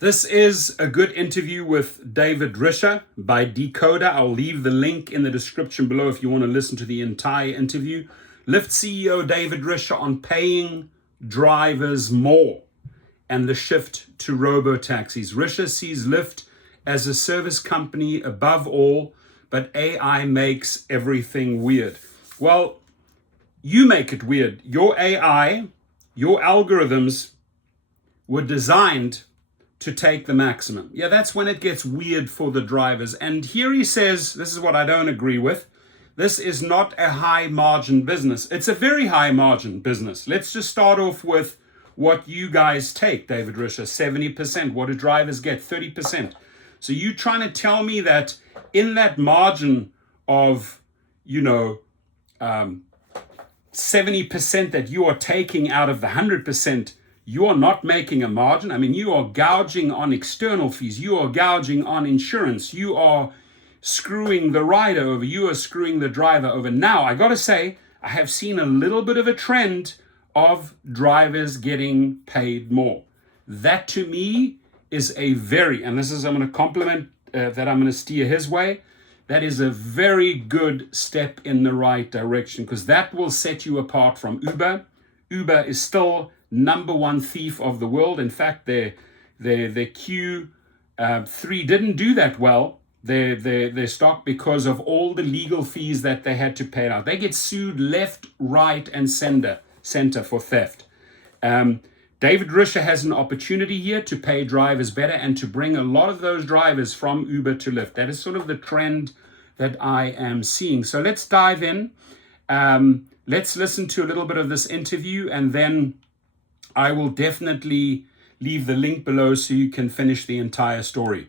This is a good interview with David Risher by Decoder. I'll leave the link in the description below if you want to listen to the entire interview. LYFT CEO David Risher on paying drivers more and the shift to robo-taxis. Risher sees Lyft as a service company above all, but AI makes everything weird. Well, you make it weird. Your AI, your algorithms were designed to take the maximum. Yeah, that's when it gets weird for the drivers. And here he says, this is what I don't agree with. This is not a high margin business. It's a very high margin business. Let's just start off with what you guys take, David Risher, 70%. What do drivers get? 30%. So you trying to tell me that in that margin of, 70% that you are taking out of the 100%, you are not making a margin. I mean, you are gouging on external fees. You are gouging on insurance. You are screwing the rider over. You are screwing the driver over. Now, I got to say, I have seen a little bit of a trend of drivers getting paid more. That to me is a very, and this is, I'm going to compliment that I'm going to steer his way. That is a very good step in the right direction because that will set you apart from Uber. Uber is still number one thief of the world. In fact, their Q3 didn't do that well, their stock, because of all the legal fees that they had to pay out. They get sued left, right, and center for theft. David Risher has an opportunity here to pay drivers better and to bring a lot of those drivers from Uber to Lyft. That is sort of the trend that I am seeing. So let's dive in. Let's listen to a little bit of this interview, and then I will definitely leave the link below so you can finish the entire story.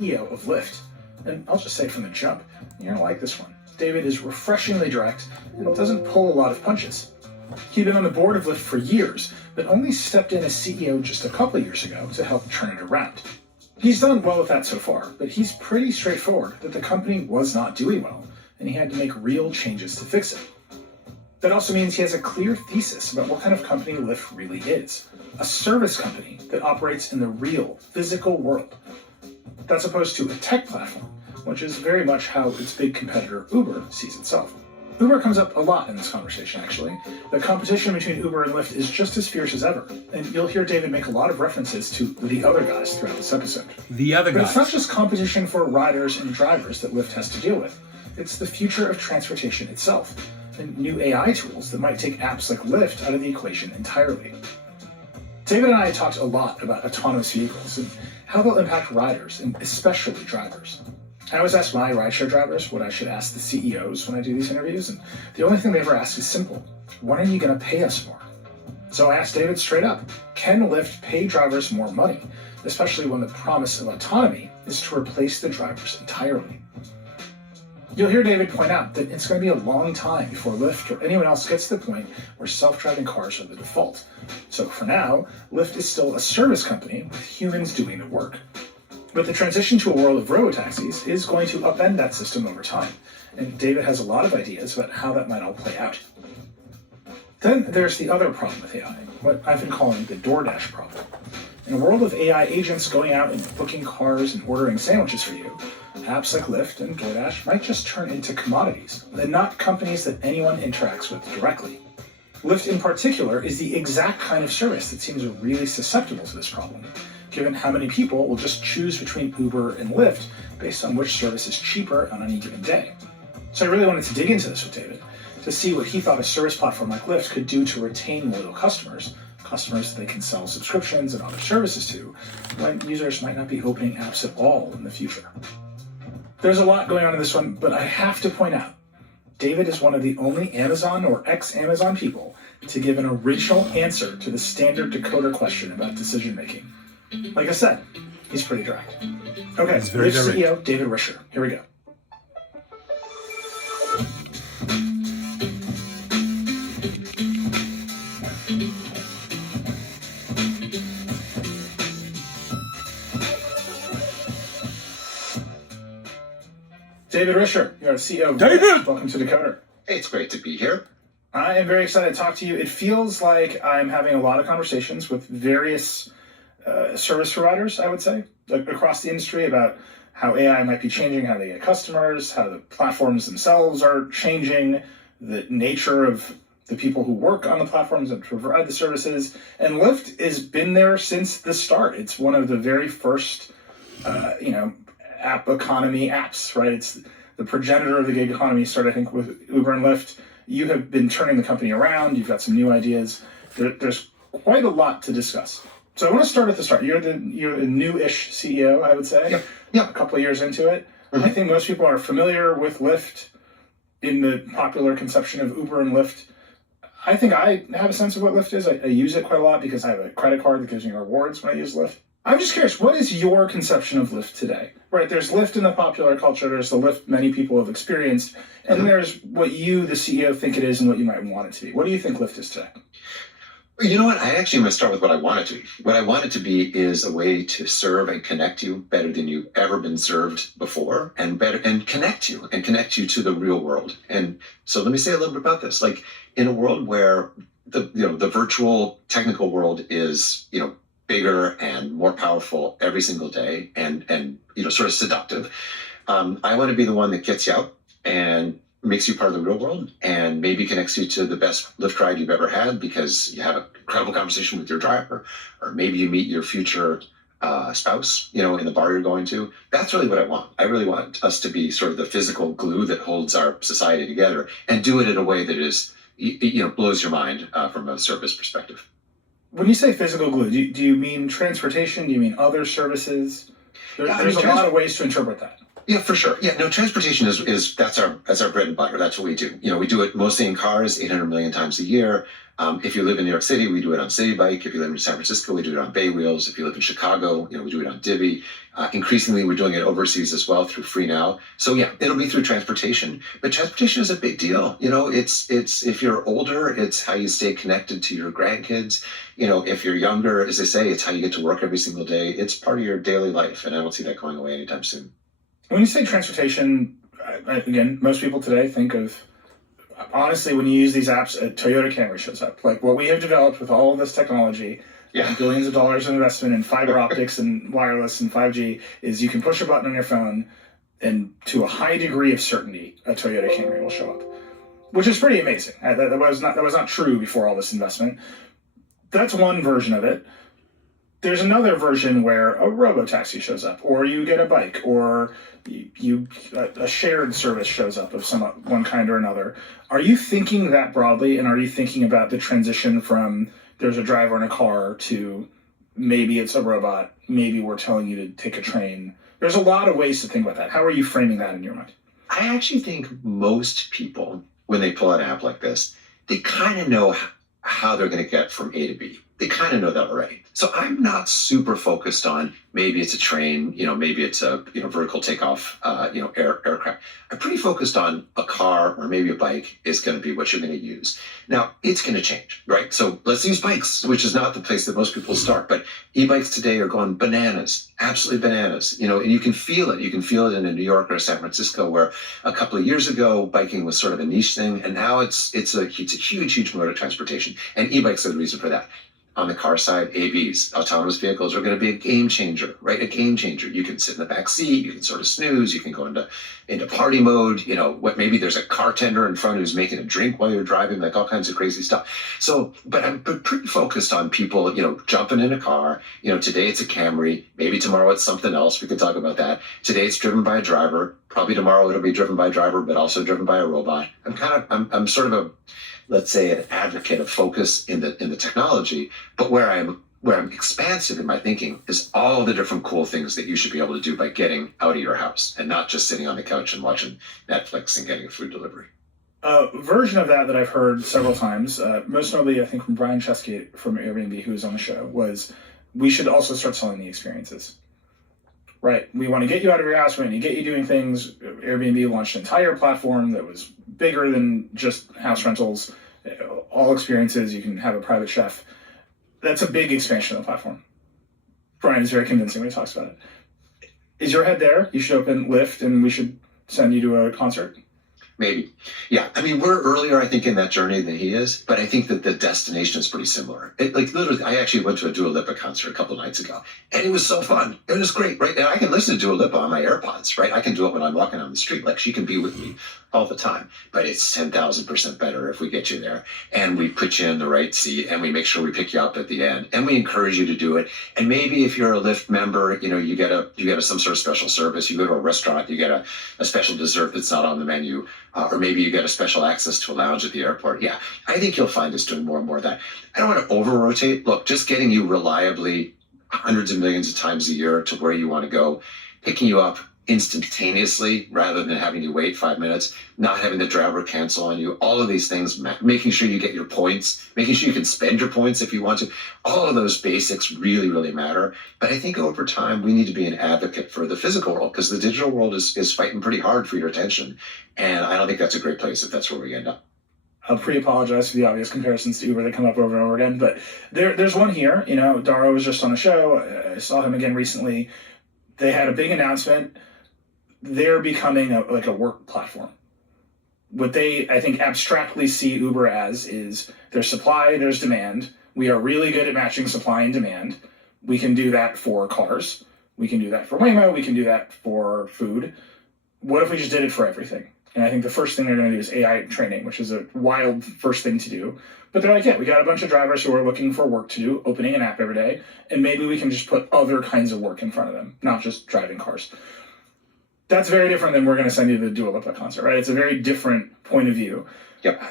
CEO of Lyft. And I'll just say from the jump, you're going to like this one. David is refreshingly direct and doesn't pull a lot of punches. He'd been on the board of Lyft for years, but only stepped in as CEO just a couple of years ago to help turn it around. He's done well with that so far, but he's pretty straightforward that the company was not doing well, and he had to make real changes to fix it. That also means he has a clear thesis about what kind of company Lyft really is. A service company that operates in the real, physical world. That's opposed to a tech platform, which is very much how its big competitor Uber sees itself. Uber comes up a lot in this conversation, actually. The competition between Uber and Lyft is just as fierce as ever, and you'll hear David make a lot of references to the other guys throughout this episode. The other guys. But it's not just competition for riders and drivers that Lyft has to deal with. It's the future of transportation itself, and new AI tools that might take apps like Lyft out of the equation entirely. David and I talked a lot about autonomous vehicles and how they'll impact riders, and especially drivers. I always ask my rideshare drivers what I should ask the CEOs when I do these interviews, and the only thing they ever ask is simple: when are you going to pay us more? So I asked David straight up, can Lyft pay drivers more money, especially when the promise of autonomy is to replace the drivers entirely? You'll hear David point out that it's going to be a long time before Lyft or anyone else gets to the point where self-driving cars are the default. So for now, Lyft is still a service company with humans doing the work. But the transition to a world of robo-taxis is going to upend that system over time, and David has a lot of ideas about how that might all play out. Then there's the other problem with AI, what I've been calling the DoorDash problem. In a world of AI agents going out and booking cars and ordering sandwiches for you, apps like Lyft and DoorDash might just turn into commodities, and not companies that anyone interacts with directly. Lyft in particular is the exact kind of service that seems really susceptible to this problem, given how many people will just choose between Uber and Lyft based on which service is cheaper on any given day. So I really wanted to dig into this with David to see what he thought a service platform like Lyft could do to retain loyal customers that they can sell subscriptions and other services to, when users might not be opening apps at all in the future. There's a lot going on in this one, but I have to point out, David is one of the only Amazon or ex-Amazon people to give an original answer to the standard Decoder question about decision making. Like I said, he's pretty direct. Okay, Lyft CEO David Risher. Here we go. David Risher, you're CEO of Lyft. Welcome to Decoder. Hey, it's great to be here. I am very excited to talk to you. It feels like I'm having a lot of conversations with various service providers, I would say, across the industry about how AI might be changing how they get customers, how the platforms themselves are changing, the nature of the people who work on the platforms and provide the services. And Lyft has been there since the start. It's one of the very first, app economy apps, right? It's the progenitor of the gig economy. Started, I think, with Uber and Lyft. You have been turning the company around. You've got some new ideas. There's quite a lot to discuss. So I want to start at the start. You're a new-ish CEO, I would say. Yeah. A couple of years into it. Mm-hmm. I think most people are familiar with Lyft in the popular conception of Uber and Lyft. I think I have a sense of what Lyft is. I use it quite a lot because I have a credit card that gives me rewards when I use Lyft. I'm just curious, what is your conception of Lyft today? Right, there's Lyft in the popular culture, there's the Lyft many people have experienced, and then there's what you, the CEO, think it is and what you might want it to be. What do you think Lyft is today? You know what? I actually am going to start with what I want it to be. What I want it to be is a way to serve and connect you better than you've ever been served before, and connect you to the real world. And so let me say a little bit about this. Like, in a world where the virtual technical world is, bigger and more powerful every single day and sort of seductive, I want to be the one that gets you out and makes you part of the real world and maybe connects you to the best Lyft ride you've ever had because you have an incredible conversation with your driver, or maybe you meet your future spouse, in the bar you're going to. That's really what I want. I really want us to be sort of the physical glue that holds our society together, and do it in a way that is, blows your mind from a service perspective. When you say physical glue, do you mean transportation? Do you mean other services? There's a lot of ways to interpret that. Yeah, for sure. Yeah, no, transportation is that's our bread and butter. That's what we do. We do it mostly in cars, 800 million times a year. If you live in New York City, we do it on City Bike. If you live in San Francisco, we do it on Bay Wheels. If you live in Chicago, we do it on Divvy. Increasingly, we're doing it overseas as well through Free Now. So yeah, it'll be through transportation. But transportation is a big deal. It's if you're older, it's how you stay connected to your grandkids. If you're younger, as they say, it's how you get to work every single day. It's part of your daily life, and I don't see that going away anytime soon. When you say transportation, again, most people today think of, honestly, when you use these apps, a Toyota Camry shows up. Like what we have developed with all of this technology, billions of dollars in investment in fiber optics and wireless and 5G, is you can push a button on your phone and to a high degree of certainty, a Toyota Camry will show up, which is pretty amazing. That was not true before all this investment. That's one version of it. There's another version where a robo-taxi shows up, or you get a bike, or a shared service shows up of one kind or another. Are you thinking that broadly, and are you thinking about the transition from there's a driver in a car to maybe it's a robot, maybe we're telling you to take a train? There's a lot of ways to think about that. How are you framing that in your mind? I actually think most people, when they pull an app like this, they kind of know how they're going to get from A to B. They kind of know that already. So I'm not super focused on maybe it's a train, maybe it's a vertical takeoff, aircraft. I'm pretty focused on a car or maybe a bike is going to be what you're going to use. Now, it's going to change, right? So let's use bikes, which is not the place that most people start. But e-bikes today are going bananas, absolutely bananas. And you can feel it. You can feel it in a New York or San Francisco, where a couple of years ago, biking was sort of a niche thing. And now it's a huge mode of transportation. And e-bikes are the reason for that. On the car side, AVs, autonomous vehicles, are going to be a game changer, right? A game changer. You can sit in the back seat, you can sort of snooze, you can go into party mode, maybe there's a car tender in front who's making a drink while you're driving, like all kinds of crazy stuff. So, but I'm pretty focused on people, jumping in a car. Today it's a Camry, maybe tomorrow it's something else. We can talk about that. Today it's driven by a driver. Probably tomorrow it'll be driven by a driver, but also driven by a robot. I'm sort of let's say, an advocate of focus in the technology, but where I'm expansive in my thinking is all the different cool things that you should be able to do by getting out of your house and not just sitting on the couch and watching Netflix and getting a food delivery. A version of that I've heard several times, most notably I think from Brian Chesky from Airbnb, who was on the show, was we should also start selling the experiences. Right, we want to get you out of your house, we want to get you doing things. Airbnb launched an entire platform that was bigger than just house rentals, all experiences. You can have a private chef. That's a big expansion of the platform. Brian is very convincing when he talks about it. Is your head there? You should open Lyft and we should send you to a concert. Maybe. Yeah. I mean, we're earlier, I think, in that journey than he is, but I think that the destination is pretty similar. Like literally, I actually went to a Dua Lipa concert a couple of nights ago, and it was so fun. It was great, right? And I can listen to Dua Lipa on my AirPods, right? I can do it when I'm walking on the street. Like she can be with me all the time, but it's 10,000% better if we get you there and we put you in the right seat and we make sure we pick you up at the end and we encourage you to do it. And maybe if you're a Lyft member, you get some sort of special service. You go to a restaurant, you get a special dessert that's not on the menu. Or maybe you get a special access to a lounge at the airport. Yeah, I think you'll find us doing more and more of that. I don't want to over-rotate. Look, just getting you reliably hundreds of millions of times a year to where you want to go, picking you up instantaneously rather than having you wait 5 minutes, not having the driver cancel on you, all of these things, making sure you get your points, making sure you can spend your points if you want to. All of those basics really, really matter. But I think over time, we need to be an advocate for the physical world because the digital world is fighting pretty hard for your attention. And I don't think that's a great place if that's where we end up. I'll pre-apologize for the obvious comparisons to Uber that come up over and over again, but there's one here. Dara was just on a show. I saw him again recently. They had a big announcement. They're becoming a work platform. What they, I think, abstractly see Uber as is there's supply, there's demand. We are really good at matching supply and demand. We can do that for cars. We can do that for Waymo. We can do that for food. What if we just did it for everything? And I think the first thing they're going to do is AI training, which is a wild first thing to do. But they're like, yeah, we got a bunch of drivers who are looking for work to do, opening an app every day, and maybe we can just put other kinds of work in front of them, not just driving cars. That's very different than we're going to send you to the Dua Lipa concert, right? It's a very different point of view. Yep.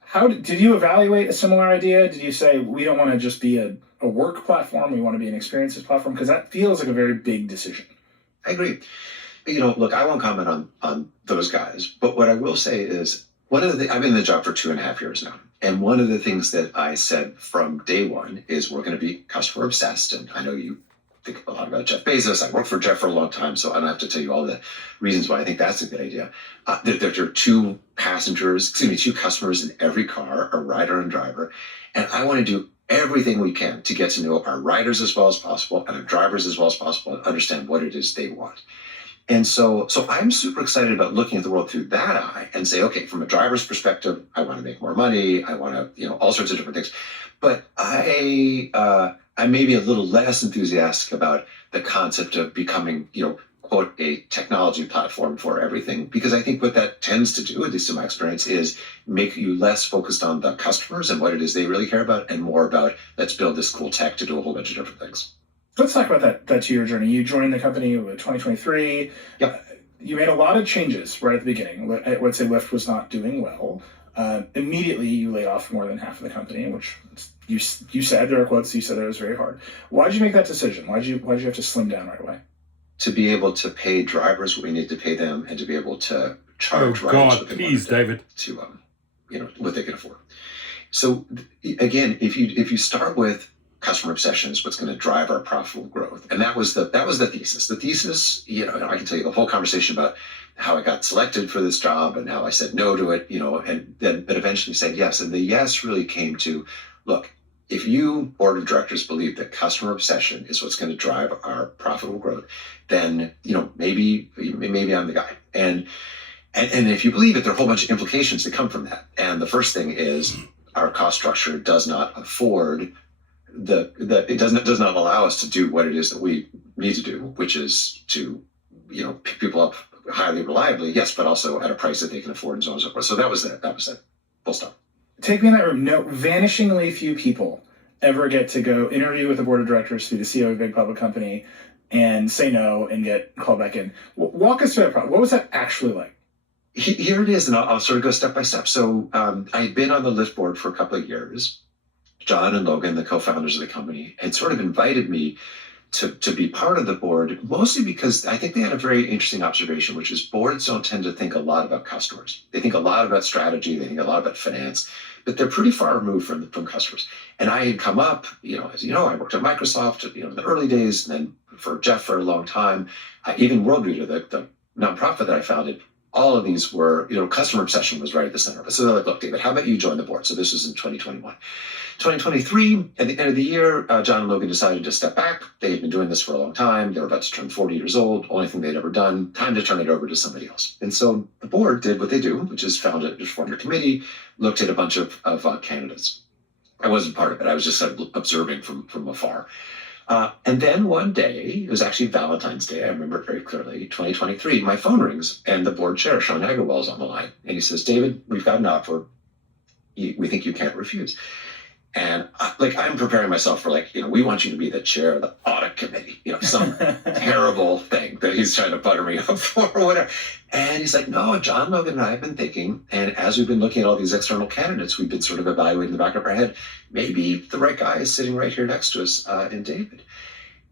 How did you evaluate a similar idea? Did you say we don't want to just be a work platform, we want to be an experiences platform? Because that feels like a very big decision. I agree. Look, I won't comment on those guys, but what I will say is I've been in the job for 2.5 years now. And one of the things that I said from day one is we're going to be customer obsessed. And I know you think a lot about Jeff Bezos. I worked for Jeff for a long time, so I don't have to tell you all the reasons why I think that's a good idea. There are two customers in every car, a rider and driver. And I want to do everything we can to get to know our riders as well as possible and our drivers as well as possible and understand what it is they want. And so I'm super excited about looking at the world through that eye and say, okay, from a driver's perspective, I want to make more money. I want to, all sorts of different things. But I may be a little less enthusiastic about the concept of becoming, quote, a technology platform for everything, because I think what that tends to do, at least in my experience, is make you less focused on the customers and what it is they really care about and more about let's build this cool tech to do a whole bunch of different things. Let's talk about that 2-year journey. You joined the company in 2023. Yep. You made a lot of changes right at the beginning. I would say Lyft was not doing well. Immediately, you laid off more than half of the company, which you said, there are quotes, you said it was very hard. Why did you make that decision? Why did you have to slim down right away? To be able to pay drivers what we need to pay them and to be able to charge Oh riders God, please, David. To what they can afford. So again, if you start with customer obsession is what's going to drive our profitable growth. And that was the thesis. The thesis, I can tell you the whole conversation about how I got selected for this job and how I said no to it, and then but eventually said yes. And the yes really came to, look, if you board of directors believe that customer obsession is what's going to drive our profitable growth, then, maybe I'm the guy. And if you believe it, there are a whole bunch of implications that come from that. And the first thing is our cost structure does not afford it does not allow us to do what it is that we need to do, which is to, pick people up highly reliably, yes, but also at a price that they can afford and so on and so forth. So that was that. Full stop. Take me in that room. No, vanishingly few people ever get to go interview with the board of directors, be the CEO of a big public company, and say no and get called back in. Walk us through that problem. What was that actually like? Here it is, and I'll sort of go step by step. So I had been on the Lyft board for a couple of years. John and Logan, the co-founders of the company, had sort of invited me to be part of the board, mostly because I think they had a very interesting observation, which is boards don't tend to think a lot about customers. They think a lot about strategy, they think a lot about finance, but they're pretty far removed from customers. And I had come up, as you know, I worked at Microsoft, in the early days, and then for Jeff for a long time. Even World Reader, the nonprofit that I founded, all of these were, customer obsession was right at the center of it. So they're like, look, David, how about you join the board? So this was in 2021. 2023, at the end of the year, John and Logan decided to step back. They had been doing this for a long time. They were about to turn 40 years old, only thing they'd ever done. Time to turn it over to somebody else. And so the board did what they do, which is formed a committee, looked at a bunch of candidates. I wasn't part of it. I was just observing from afar. And then one day, it was actually Valentine's Day, I remember it very clearly, 2023, my phone rings and the board chair, Sean Agarwal, is on the line. And he says, David, we've got an offer. We think you can't refuse. And I'm preparing myself for we want you to be the chair of the audit committee, some terrible thing that he's trying to butter me up for or whatever. And he's like, no, John, Logan, and I have been thinking, and as we've been looking at all these external candidates, we've been sort of evaluating in the back of our head, maybe the right guy is sitting right here next to us in David.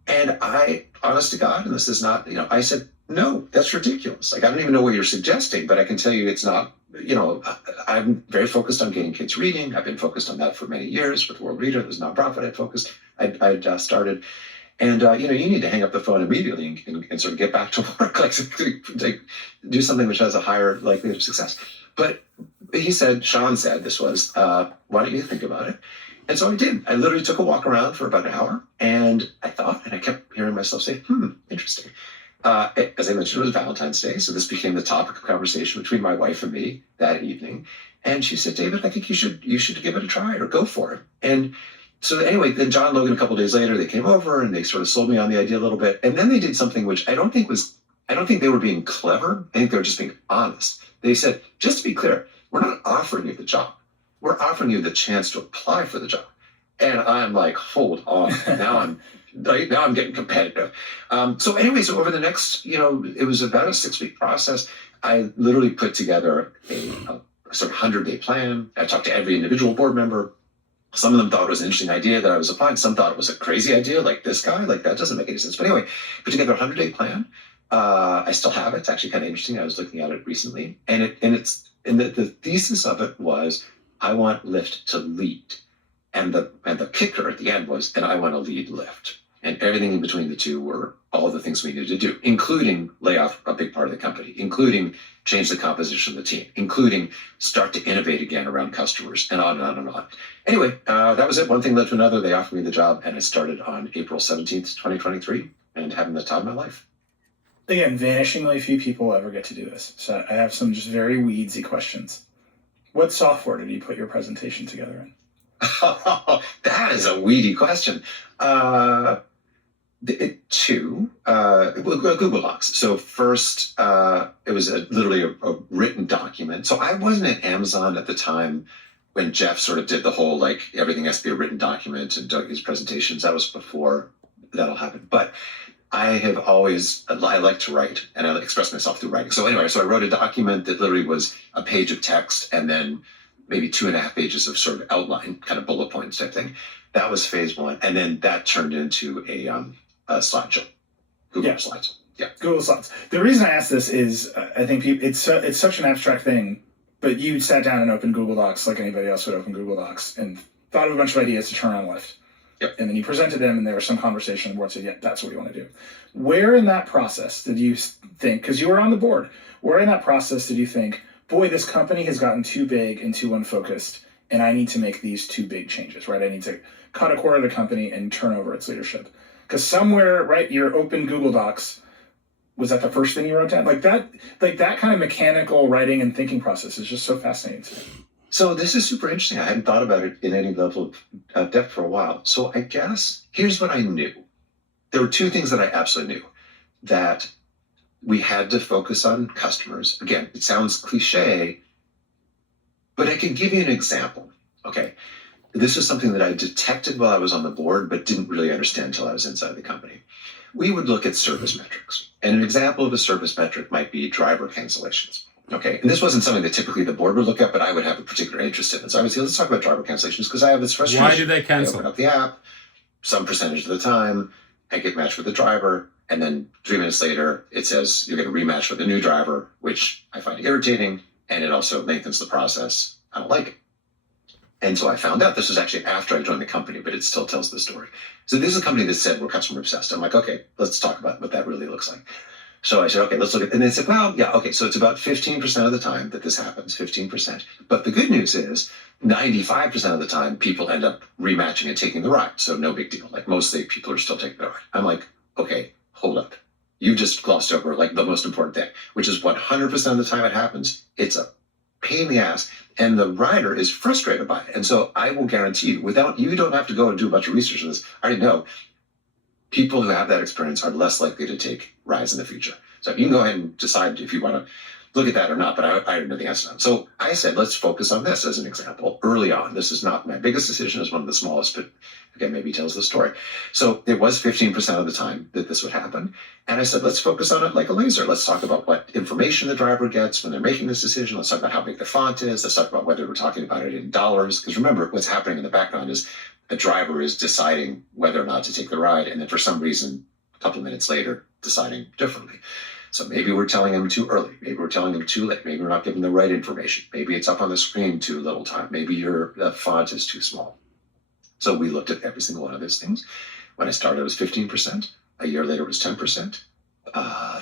And I, honest to God, and this is not, I said, no, that's ridiculous. I don't even know what you're suggesting, but I can tell you it's not. I'm very focused on getting kids reading. I've been focused on that for many years with World Reader. There's a nonprofit I'd started. And, you need to hang up the phone immediately and sort of get back to work, do something which has a higher likelihood of success. But Sean said this was, why don't you think about it? And so I did. I literally took a walk around for about an hour and I thought, and I kept hearing myself say, interesting. As I mentioned, it was Valentine's Day, so this became the topic of conversation between my wife and me that evening. And she said, David, I think you should give it a try or go for it. And so anyway, then John and Logan, a couple of days later, they came over and they sort of sold me on the idea a little bit. And then they did something which I don't think they were being clever. I think they were just being honest. They said, just to be clear, we're not offering you the job. We're offering you the chance to apply for the job. And I'm like, hold on, now I'm getting competitive. So over the next, it was about a 6-week process. I literally put together a sort of 100-day plan. I talked to every individual board member. Some of them thought it was an interesting idea that I was applying. Some thought it was a crazy idea, like this guy, that doesn't make any sense. But anyway, put together a 100-day plan. I still have it. It's actually kind of interesting. I was looking at it recently, and the thesis of it was, I want Lyft to lead. And the kicker at the end was, and I want to lead Lyft. And everything in between the two were all the things we needed to do, including lay off a big part of the company, including change the composition of the team, including start to innovate again around customers, and on and on and on. Anyway, that was it. One thing led to another. They offered me the job, and I started on April 17th, 2023, and having the time of my life. Again, vanishingly few people ever get to do this. So I have some just very weedsy questions. What software did you put your presentation together in? That is a weedy question. Google Docs. So first, it was literally a written document. So I wasn't at Amazon at the time when Jeff sort of did the whole, everything has to be a written document and Doug his presentations. That was before that all happened. But I like to write, and I express myself through writing. So anyway, I wrote a document that literally was a page of text and then maybe 2.5 pages of sort of outline, kind of bullet points type thing. That was phase one. And then that turned into a slideshow. Google Slides. Yeah. Google Slides. The reason I ask this is I think it's such an abstract thing, but you sat down and opened Google Docs like anybody else would open Google Docs and thought of a bunch of ideas to turn on Lyft. Yep. And then you presented them and there was some conversation and the board said, yeah, that's what we want to do. Where in that process did you think, because you were on the board, where in that process did you think, boy, this company has gotten too big and too unfocused, and I need to make these 2 big changes, right? I need to cut a quarter of the company and turn over its leadership. Because somewhere, right, your open Google Docs, was that the first thing you wrote down? That kind of mechanical writing and thinking process is just so fascinating to me. So this is super interesting. I hadn't thought about it in any level of depth for a while. So I guess here's what I knew. There were 2 things that I absolutely knew. That we had to focus on customers. Again, it sounds cliche, but I can give you an example. Okay. This is something that I detected while I was on the board, but didn't really understand until I was inside the company. We would look at service metrics. And an example of a service metric might be driver cancellations. Okay. And this wasn't something that typically the board would look at, but I would have a particular interest in it. So I would say, let's talk about driver cancellations because I have this frustration. Why do they cancel? I open up the app, some percentage of the time, I get matched with the driver. And then 3 minutes later, it says you're going to rematch with a new driver, which I find irritating. And it also lengthens the process. I don't like it. And so I found out this was actually after I joined the company, but it still tells the story. So this is a company that said we're customer obsessed. I'm like, okay, let's talk about what that really looks like. So I said, okay, let's look at, and they said, well, yeah, okay, so it's about 15% of the time that this happens, 15%. But the good news is 95% of the time people end up rematching and taking the ride. So no big deal. Like mostly people are still taking the ride. I'm like, okay, hold up. You just glossed over like the most important thing, which is 100% of the time it happens. It's a pain in the ass, and the rider is frustrated by it. And so I will guarantee you, you don't have to go and do a bunch of research on this. I already know people who have that experience are less likely to take rides in the future. So you can go ahead and decide if you want to look at that or not, but I already know the answer to that. So I said, let's focus on this as an example early on. This is not my biggest decision, it's one of the smallest, but again, maybe tells the story. So it was 15% of the time that this would happen. And I said, let's focus on it like a laser. Let's talk about what information the driver gets when they're making this decision. Let's talk about how big the font is. Let's talk about whether we're talking about it in dollars. Because remember, what's happening in the background is a driver is deciding whether or not to take the ride. And then for some reason, a couple of minutes later, deciding differently. So maybe we're telling them too early. Maybe we're telling them too late. Maybe we're not giving the right information. Maybe it's up on the screen too little time. Maybe the font is too small. So we looked at every single one of those things. When I started, it was 15%. A year later, it was 10%.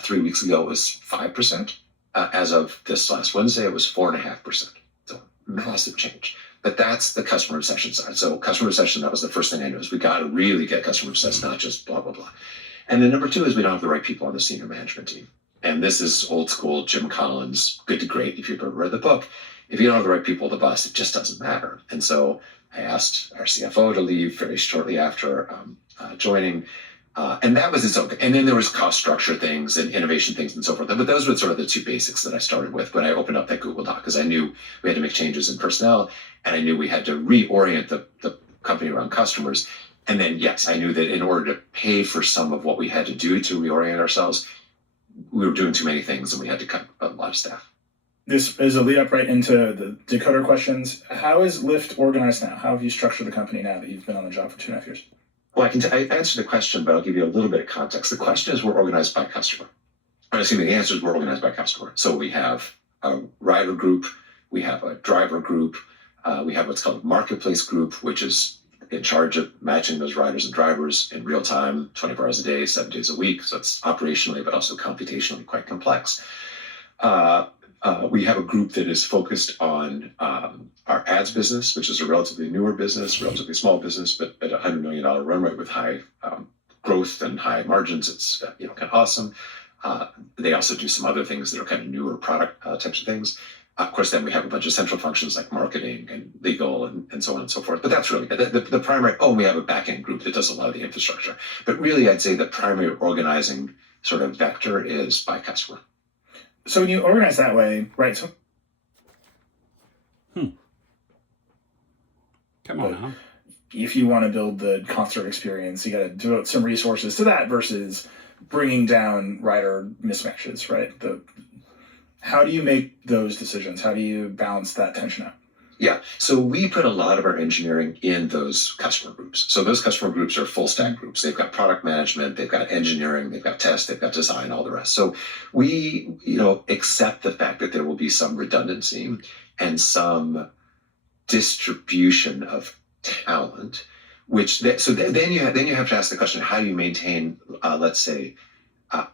3 weeks ago, it was 5%. As of this last Wednesday, it was 4.5%. So massive change. But that's the customer obsession side. So customer obsession, that was the first thing I knew, is we got to really get customer obsessed, not just blah, blah, blah. And then number two is we don't have the right people on the senior management team. And this is old school Jim Collins, Good to Great, if you've ever read the book. If you don't have the right people at the bus, it just doesn't matter. And so I asked our CFO to leave very shortly after joining. And that was its own thing. And then there was cost structure things and innovation things and so forth. But those were sort of the two basics that I started with when I opened up that Google Doc, because I knew we had to make changes in personnel, and I knew we had to reorient the company around customers. And then, yes, I knew that in order to pay for some of what we had to do to reorient ourselves, we were doing too many things and we had to cut a lot of staff. This is a lead up right into the decoder questions. How is Lyft organized now? How have you structured the company now that you've been on the job for 2.5 years? Well, I answered the question, but I'll give you a little bit of context. The question is, we're organized by customer. The answer is we're organized by customer. So we have a rider group, we have a driver group, we have what's called a marketplace group, which is in charge of matching those riders and drivers in real time, 24 hours a day, 7 days a week. So it's operationally, but also computationally quite complex. We have a group that is focused on our ads business, which is a relatively newer business, relatively small business, but at $100 million run rate with high growth and high margins. It's kind of awesome. They also do some other things that are kind of newer product types of things. Of course, then we have a bunch of central functions like marketing and legal and so on and so forth. But that's really the primary. Oh, we have a back-end group that does a lot of the infrastructure. But really, I'd say the primary organizing sort of vector is by customer. So when you organize that way, right? So, Come on now. If you want to build the concert experience, you got to devote some resources to that versus bringing down rider mismatches, right? How do you make those decisions? How do you balance that tension out? Yeah, so we put a lot of our engineering in those customer groups. So those customer groups are full stack groups. They've got product management, they've got engineering, they've got test, they've got design, all the rest. So we, accept the fact that there will be some redundancy and some distribution of talent, then you have to ask the question, how do you maintain, let's say,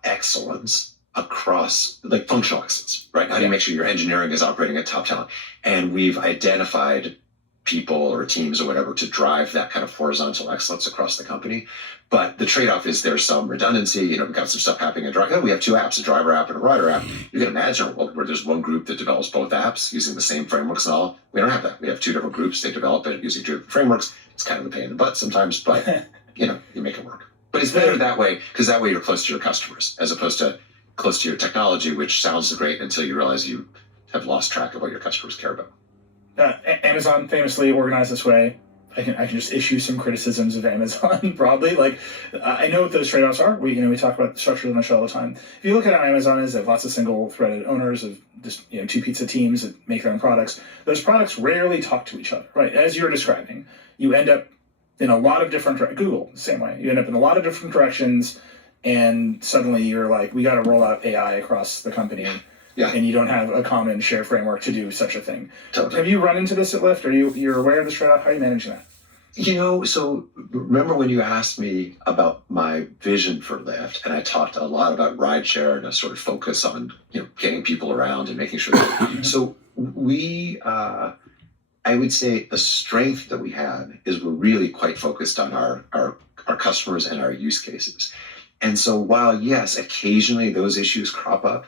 excellence across, like, functional excellence, right? How do you make sure your engineering is operating at top talent? And we've identified people or teams or whatever to drive that kind of horizontal excellence across the company. But the trade-off is there's some redundancy. We've got some stuff happening in driver. We have two apps, a driver app and a rider app. You can imagine where there's one group that develops both apps using the same frameworks and all. We don't have that. We have two different groups. They develop it using two different frameworks. It's kind of a pain in the butt sometimes, but you make it work. But it's better that way, because that way you're close to your customers as opposed to close to your technology, which sounds great until you realize you have lost track of what your customers care about. Amazon famously organized this way. I can just issue some criticisms of Amazon broadly. Like, I know what those trade-offs are. We talk about the structure on the show all the time. If you look at how Amazon is, they have lots of single-threaded owners of just two pizza teams that make their own products. Those products rarely talk to each other, right? As you're describing, you end up in a lot of different Google, the same way. You end up in a lot of different directions, and suddenly you're like, we got to roll out AI across the company. Yeah. And you don't have a common shared framework to do such a thing. Totally. Have you run into this at Lyft? You're aware of this trade-off? How are you managing that? So remember when you asked me about my vision for Lyft, and I talked a lot about rideshare and a sort of focus on, getting people around and making sure that, so I would say the strength that we have is we're really quite focused on our customers and our use cases. And so while, yes, occasionally those issues crop up,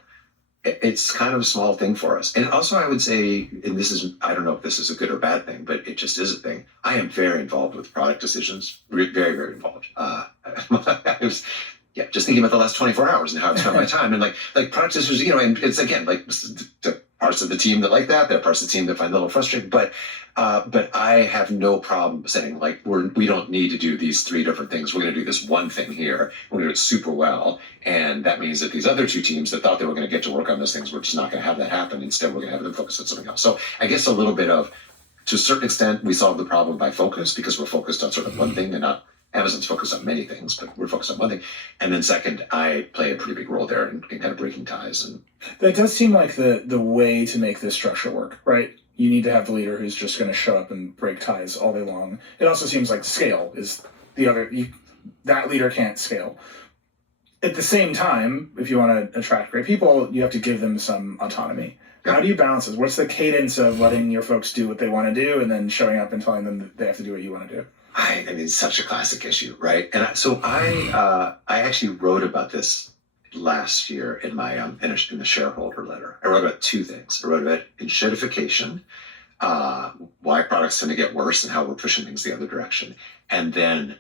it's kind of a small thing for us. And also I would say, and I don't know if this is a good or bad thing, but it just is a thing. I am very involved with product decisions, very, very involved. I was, just thinking about the last 24 hours and how I've spent my time, and like product decisions, and it's again, like the parts of the team that like that, there are parts of the team that find it a little frustrating, but I have no problem saying like, we don't need to do these 3 different things. We're going to do this one thing here. We're going to do it super well. And that means that these other 2 teams that thought they were going to get to work on those things, we're just not going to have that happen. Instead, we're going to have them focus on something else. So I guess a little bit of, to a certain extent, we solve the problem by focus, because we're focused on sort of one thing and not Amazon's focused on many things, but we're focused on one thing. And then second, I play a pretty big role there in kind of breaking ties. And that does seem like the way to make this structure work, right? You need to have the leader who's just going to show up and break ties all day long. It also seems like scale is the other, that leader can't scale. At the same time, if you want to attract great people, you have to give them some autonomy. Yeah. How do you balance this? What's the cadence of letting your folks do what they want to do and then showing up and telling them that they have to do what you want to do? I mean, it's such a classic issue, right? And I actually wrote about this last year in my in the shareholder letter. I wrote about 2 things. I wrote about enshittification, why products tend to get worse and how we're pushing things the other direction, and then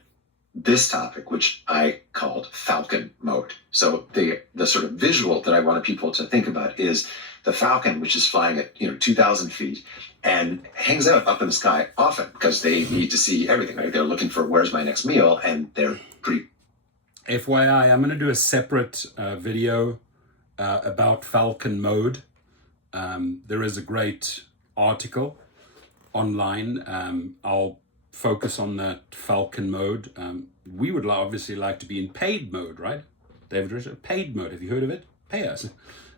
this topic, which I called Falcon mode. So the sort of visual that I wanted people to think about is the Falcon, which is flying at 2,000 feet and hangs out up in the sky often because they need to see everything, right? They're looking for where's my next meal, and they're pretty. FYI, I'm going to do a separate video about Falcon mode. There is a great article online. I'll focus on that Falcon mode. We would obviously like to be in paid mode, right? David Risher, paid mode. Have you heard of it? Pay us.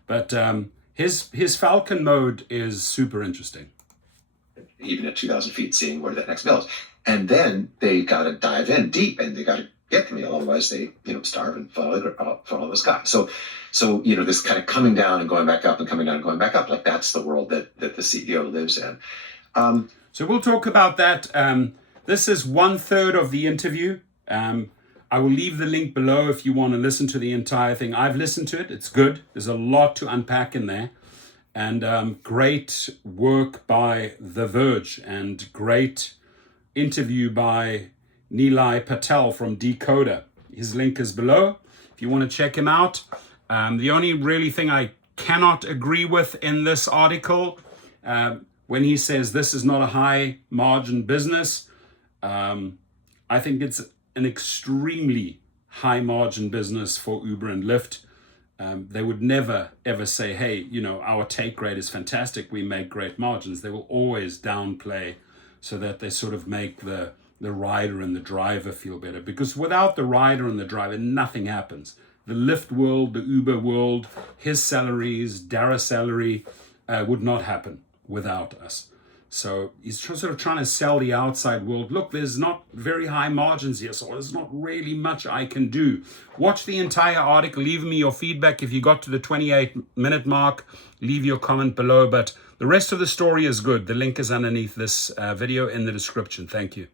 But his Falcon mode is super interesting. Even at 2,000 feet, seeing where that next meal is. And then they got to dive in deep and they got to get the meal. Otherwise they, starve and fall the sky. So, this kind of coming down and going back up and coming down and going back up, like that's the world that the CEO lives in. So we'll talk about that. This is 1/3 of the interview. I will leave the link below if you want to listen to the entire thing. I've listened to it. It's good. There's a lot to unpack in there. And great work by The Verge and great interview by Nilay Patel from Decoder. His link is below if you want to check him out. The only really thing I cannot agree with in this article, when he says this is not a high margin business, I think it's an extremely high margin business for Uber and Lyft. They would never, ever say, hey, our take rate is fantastic. We make great margins. They will always downplay so that they sort of make the rider and the driver feel better. Because without the rider and the driver, nothing happens. The Lyft world, the Uber world, his salaries, Dara's salary would not happen without us. So he's sort of trying to sell the outside world. Look, there's not very high margins here, so there's not really much I can do. Watch the entire article. Leave me your feedback. If you got to the 28-minute mark, leave your comment below. But the rest of the story is good. The link is underneath this video in the description. Thank you.